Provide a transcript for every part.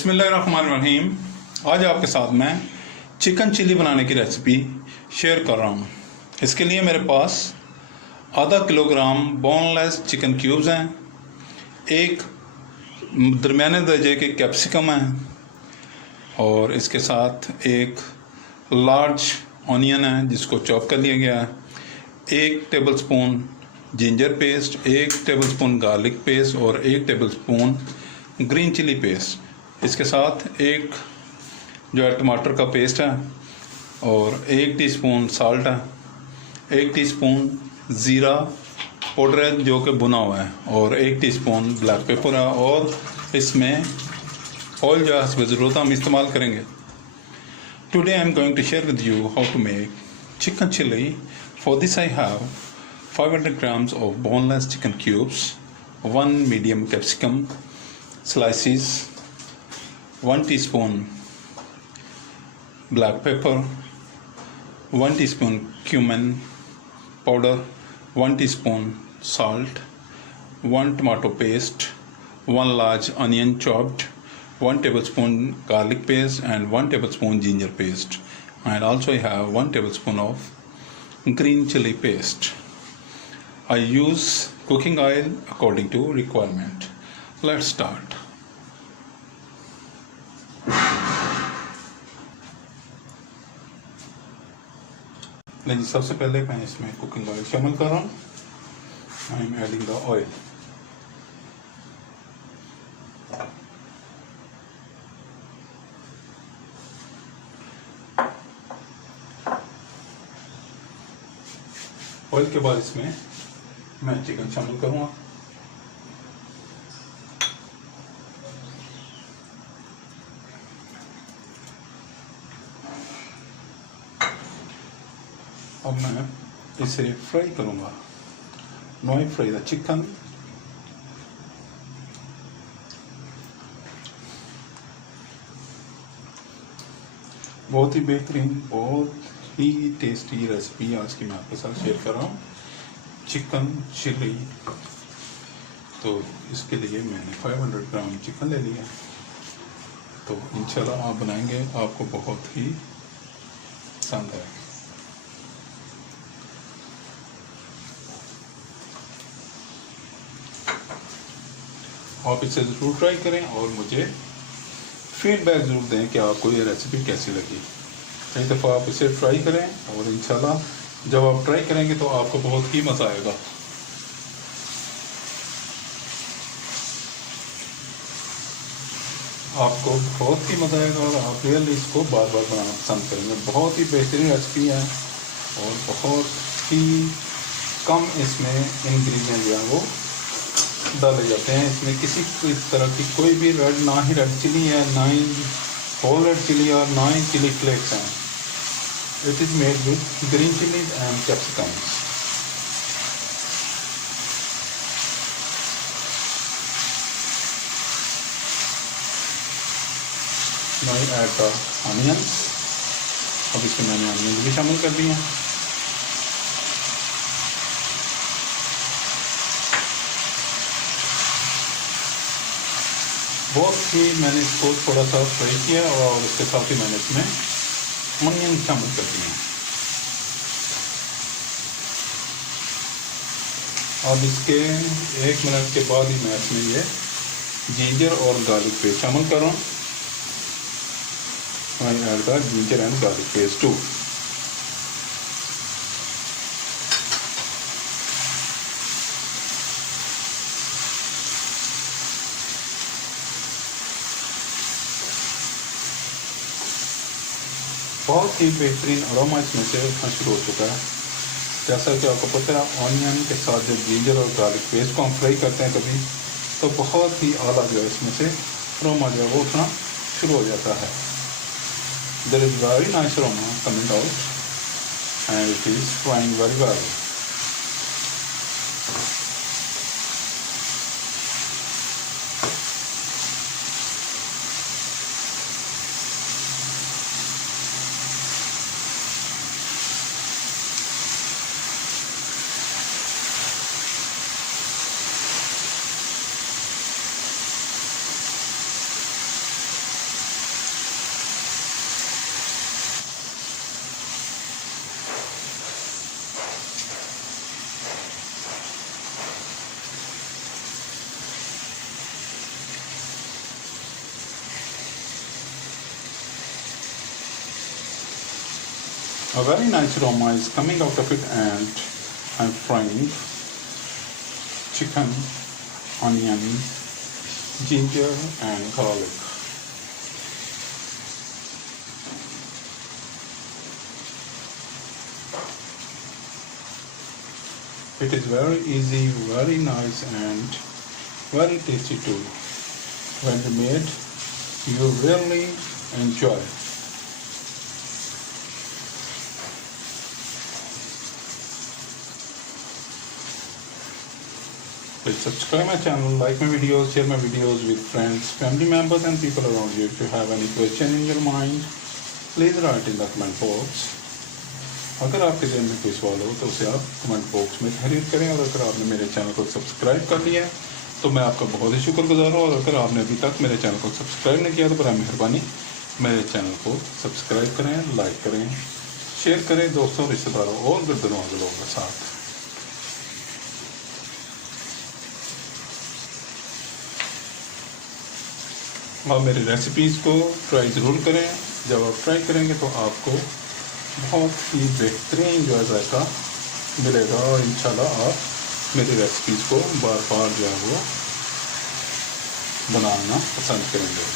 बिस्मिल्लाहिर्रहमानिर्रहीम। आज आपके साथ मैं चिकन चिल्ली बनाने की रेसिपी शेयर कर रहा हूँ। इसके लिए मेरे पास आधा किलोग्राम बोनलेस चिकन क्यूब्स हैं, एक दरमियाने दर्जे के कैप्सिकम हैं और इसके साथ एक लार्ज ऑनियन है जिसको चॉप कर लिया गया है, एक टेबलस्पून जिंजर पेस्ट, एक टेबलस्पून गार्लिक पेस्ट और एक टेबलस्पून ग्रीन चिली पेस्ट। इसके साथ एक जो है टमाटर का पेस्ट है और एक टीस्पून साल्ट है, एक टीस्पून ज़ीरा पाउडर है जो कि भुना हुआ है और एक टीस्पून ब्लैक पेपर है और इसमें ऑयल जो है ज़रूरत हम इस्तेमाल करेंगे। Today I am going to share with you how to make chicken chilli. For this I have 500 grams of boneless chicken cubes, 1 medium capsicum slices, 1 teaspoon black pepper, 1 teaspoon cumin powder, 1 teaspoon salt, 1 tomato paste, 1 large onion chopped, 1 tablespoon garlic paste and 1 tablespoon ginger paste, and also I have 1 tablespoon of green chili paste. I use cooking oil according to requirement. Let's start. जी सबसे पहले मैं इसमें cooking oil शामिल कर रहा हूँ। I am adding the oil. Oil के बाद इसमें मैं चिकन शामिल करूँगा। अब मैं इसे फ्राई करूँगा। No I fry the chicken. बहुत ही बेहतरीन, बहुत ही टेस्टी रेसिपी आज की मैं आपके साथ शेयर कर रहा हूँ, चिकन चिल्ली। तो इसके लिए मैंने 500 ग्राम चिकन ले लिया। तो इंशाल्लाह आप बनाएंगे, आपको बहुत ही पसंद आएगा। आप इसे ज़रूर ट्राई करें और मुझे फीडबैक ज़रूर दें कि आपको ये रेसिपी कैसी लगी। कई दफ़ा आप इसे ट्राई करें और इंशाल्लाह जब आप ट्राई करेंगे तो आपको बहुत ही मज़ा आएगा। आपको बहुत ही मज़ा आएगा और आप रियली इसको बार बार बनाना पसंद करेंगे। बहुत ही बेहतरीन रेसिपी है और बहुत ही कम इसमें इंग्रेडिएंट जो है वो डाले जाते हैं। इसमें किसी तरह की कोई भी रेड, ना ही रेड चिली है, ना ही होल रेड चिली और ना ही चिली फ्लेक्स हैं। It is made with green chilies and capsicums. Now I add the onions. अब इसमें मैंने onions भी शामिल कर दिए हैं। बहुत ही मैंने इसको थोड़ा सा फ्राई किया और इसके साथ ही मैंने इसमें ऑनियन शामिल कर दिए। अब इसके 1 मिनट के बाद ही मैं इसमें ये जिंजर और गार्लिक पेस्ट शामिल कर रहा हूँ। I add the ginger and garlic paste too. बहुत ही बेहतरीन अरोमा इसमें से उठना शुरू हो चुका है। जैसा कि आपको पता है, ऑनियन के साथ जब जिंजर और गार्लिक पेस्ट को हम फ्राई करते हैं कभी, तो बहुत ही आला जो है इसमें से अरोमा जो है वो उठना शुरू हो जाता है। There is very nice aroma coming out and it is frying very well. A very nice aroma is coming out of it, and I'm frying chicken, onion, ginger and garlic. It is very easy, very nice and very tasty too. When you made, you really enjoy. Please subscribe my channel, like my videos, share my videos with friends, family members and people around you. If you have any question in your mind, please write in the comment box. अगर आपके दिल में कोई सवाल हो तो उसे आप कमेंट बॉक्स में तहरीर करें, और अगर आपने मेरे चैनल को सब्सक्राइब कर लिया है तो मैं आपका बहुत ही शुक्रगुजार हूँ, और अगर आपने अभी तक मेरे चैनल को सब्सक्राइब नहीं किया तो बराए मेहरबानी मेरे चैनल को सब्सक्राइब करें, लाइक करें, शेयर करें दोस्तों, रिश्तेदारों और गर्दनों के लोगों के साथ। आप मेरी रेसिपीज़ को ट्राई ज़रूर करें। जब आप ट्राई करेंगे तो आपको बहुत ही बेहतरीन जो है जायका मिलेगा, और इंशाल्लाह आप मेरी रेसिपीज़ को बार बार जो है वो बनाना पसंद करेंगे।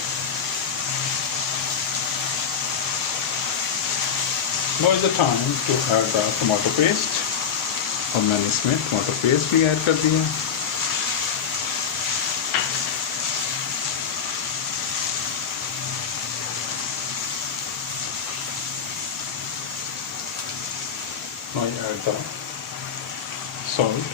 Now is the time to add the tomato paste, और मैंने इसमें टमाटो पेस्ट भी ऐड कर दिया। Now I add the salt,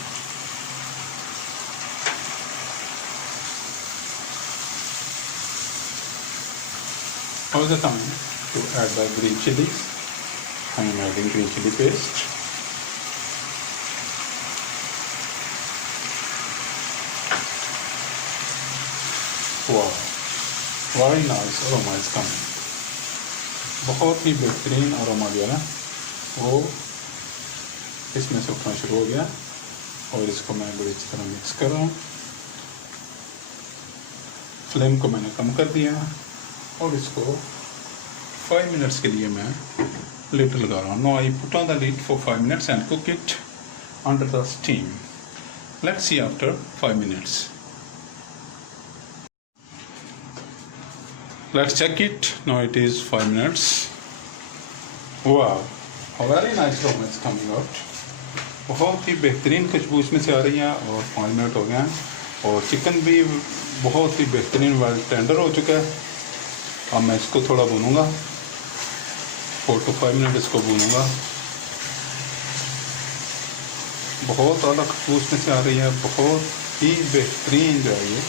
now is the time to add the green chilies. I am adding green chili paste. Wow, very nice aroma is coming. बहुत ही बेहतरीन aroma जो है वो इसमें से उठना शुरू हो गया, और इसको मैं बड़ी अच्छी तरह मिक्स कर रहा हूँ। फ्लेम को मैंने कम कर दिया, और इसको 5 मिनट्स के लिए मैं लिड लगा रहा हूँ। Now I put on the lid for 5 minutes and cook it under the steam. Let's see after 5 minutes. Let's check it. Now it is 5 minutes. Wow, a very nice aroma is coming out. बहुत ही बेहतरीन खुशबू इसमें से आ रही है, और 5 minute हो गए हैं, और चिकन भी बहुत ही बेहतरीन वेल टेंडर हो चुका है। अब मैं इसको थोड़ा भूनूंगा, 4 to 5 मिनट इसको भूनूंगा। बहुत ज़्यादा खुशबू इसमें से आ रही है, बहुत ही बेहतरीन जो है ये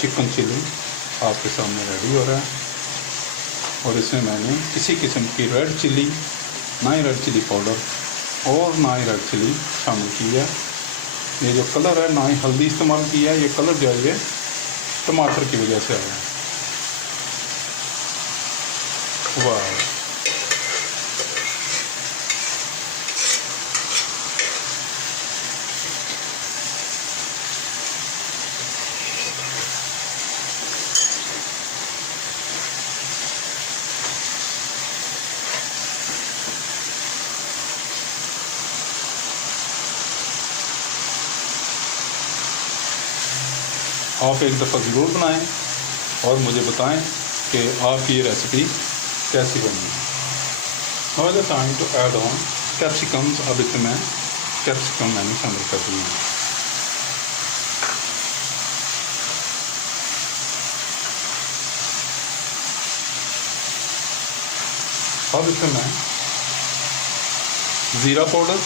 चिकन चिली आपके सामने रेडी हो रहा है। और इसमें मैंने किसी किस्म की रेड चिली, ना ही रेड चिली पाउडर और ना ही रेड चिली शामिल की है। ये जो कलर है, ना ही हल्दी इस्तेमाल की है, ये कलर जो है ये टमाटर की वजह से आया है। वाह, आप एक दफ़ा ज़रूर बनाएं और मुझे बताएं कि आपकी ये रेसिपी कैसी बनी। Now is the time to add on capsicums. अब इसमें मैं कैप्सिकम मैंने शामिल कर दी है। अब इसमें मैं ज़ीरा पाउडर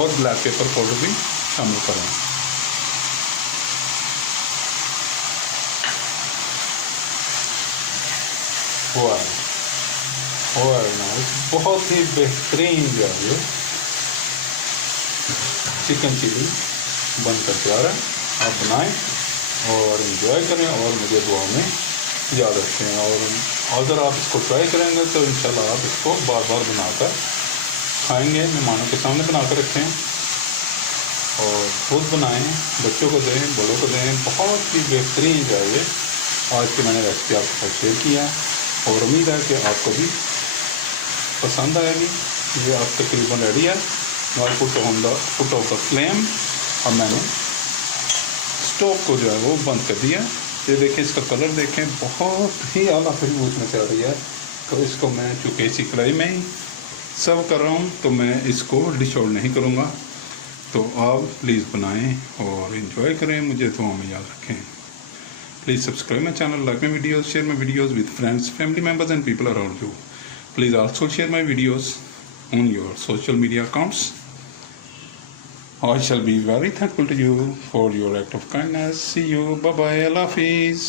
और ब्लैक पेपर पाउडर भी शामिल करूँगा। हुआ है नाइस, बहुत ही बेहतरीन जो है ये चिकन चिली बनकर तैयार है। आप बनाएं और इन्जॉय करें, और मुझे दुआ में याद रखें। और अगर आप इसको ट्राई करेंगे तो इंशाल्लाह आप इसको बार बार बनाकर खाएंगे। मेहमानों के सामने बनाकर रखें और खुद बनाएं, बच्चों को दें, बड़ों को दें। बहुत ही बेहतरीन जो है ये आज की मैंने रेसिपी आपके साथ शेयर किया, और उम्मीद है कि आपको भी पसंद आएगी। ये अब तकरीबन रेडी है। Now I put off the flame। अब मैंने स्टोव को जो है वो बंद कर दिया। ये देखें, इसका कलर देखें, बहुत ही आला खुशबू इसमें से आ रही है। तो इसको मैं चूँकि इसी कढ़ाई में ही सर्व कर रहा हूँ तो मैं इसको डिश आउट नहीं करूँगा। तो आप प्लीज़ बनाएं और इन्जॉय करें, मुझे दुआ में याद रखें। Please subscribe my channel, like my videos, share my videos with friends, family members and people around you. Please also share my videos on your social media accounts. I shall be very thankful to you for your act of kindness. See you. Bye bye. Allah Hafiz.